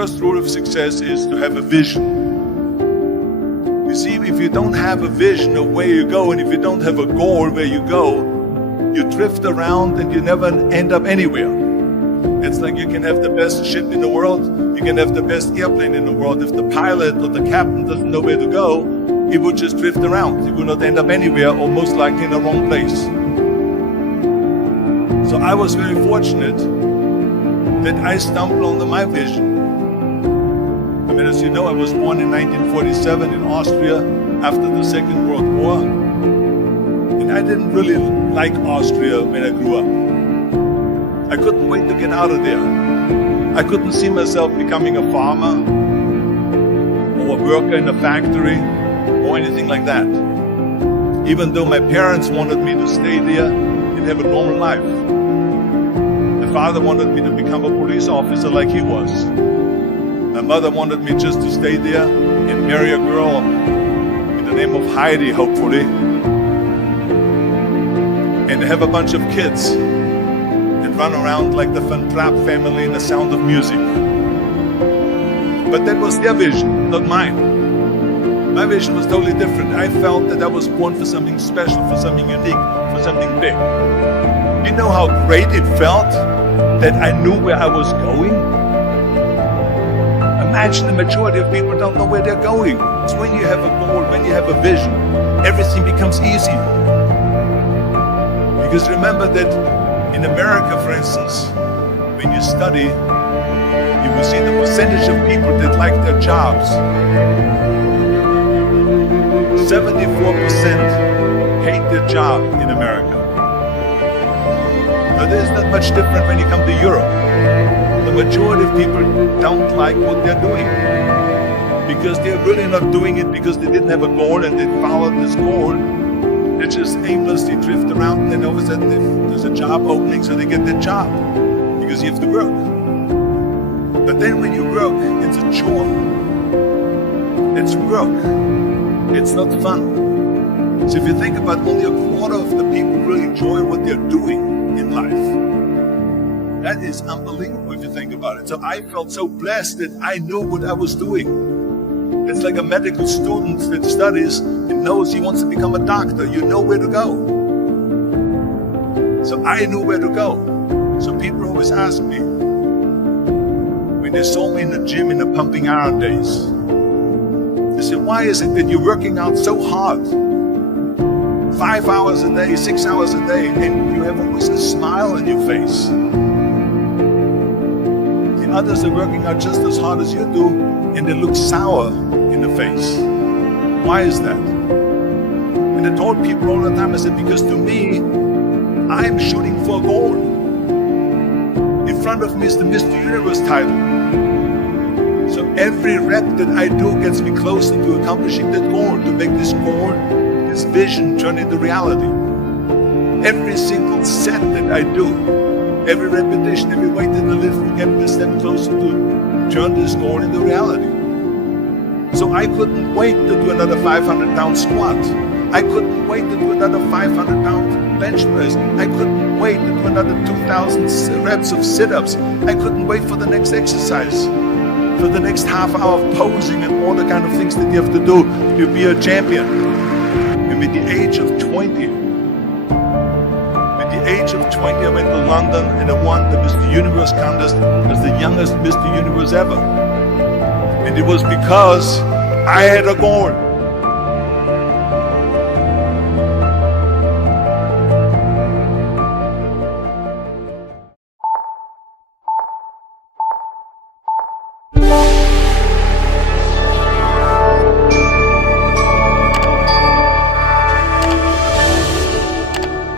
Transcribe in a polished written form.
first rule of success is to have a vision. You see, if you don't have a vision of where you go, and if you don't have a goal where you go, you drift around and you never end up anywhere. It's like you can have the best ship in the world, you can have the best airplane in the world. If the pilot or the captain doesn't know where to go, he would just drift around. He would not end up anywhere, or most likely in the wrong place. So I was very fortunate that I stumbled onto my vision. I mean, as you know, I was born in 1947 in Austria after the Second World War. And I didn't really like Austria when I grew up. I couldn't wait to get out of there. I couldn't see myself becoming a farmer or a worker in a factory or anything like that. Even though my parents wanted me to stay there and have a normal life. My father wanted me to become a police officer like he was. My mother wanted me just to stay there and marry a girl in the name of Heidi, hopefully, and have a bunch of kids and run around like the Van Trapp family in The Sound of Music. But that was their vision, not mine. My vision was totally different. I felt that I was born for something special, for something unique, for something big. You know how great it felt that I knew where I was going? Imagine the majority of people don't know where they're going. It's when you have a goal, when you have a vision, everything becomes easy. Because remember that in America, for instance, when you study, you will see the percentage of people that like their jobs. 74% hate their job in America. Now there's not much different when you come to Europe. The majority of people don't like what they're doing because they're really not doing it because they didn't have a goal and they followed this goal. They just aimlessly drift around, and then all of a sudden if there's a job opening, so they get that job because you have to work. But then when you work, it's a chore. It's work. It's not fun. So if you think about only a quarter of the people really enjoy what they're doing in life. That is unbelievable if you think about it. So I felt so blessed that I knew what I was doing. It's like a medical student that studies and knows he wants to become a doctor. You know where to go. So I knew where to go. So people always ask me, when they saw me in the gym in the pumping iron days, they said, why is it that you're working out so hard? 5 hours a day, 6 hours a day, and you have always a smile on your face. The others are working out just as hard as you do, and they look sour in the face. Why is that? And I told people all the time, I said, because to me, I'm shooting for a goal. In front of me is the Mr. Universe title. So every rep that I do gets me closer to accomplishing that goal, to make this goal, this vision turn into reality. Every single set that I do, every repetition, every weight that I lift will get me a step closer to turn this goal into reality. So I couldn't wait to do another 500-pound squat. I couldn't wait to do another 500-pound bench press. I couldn't wait to do another 2,000 reps of sit-ups. I couldn't wait for the next exercise, for the next half hour of posing and all the kind of things that you have to do to be a champion. And at the age of 20, I went to London and I won the Mr. Universe contest as the youngest Mr. Universe ever. And it was because I had a goal.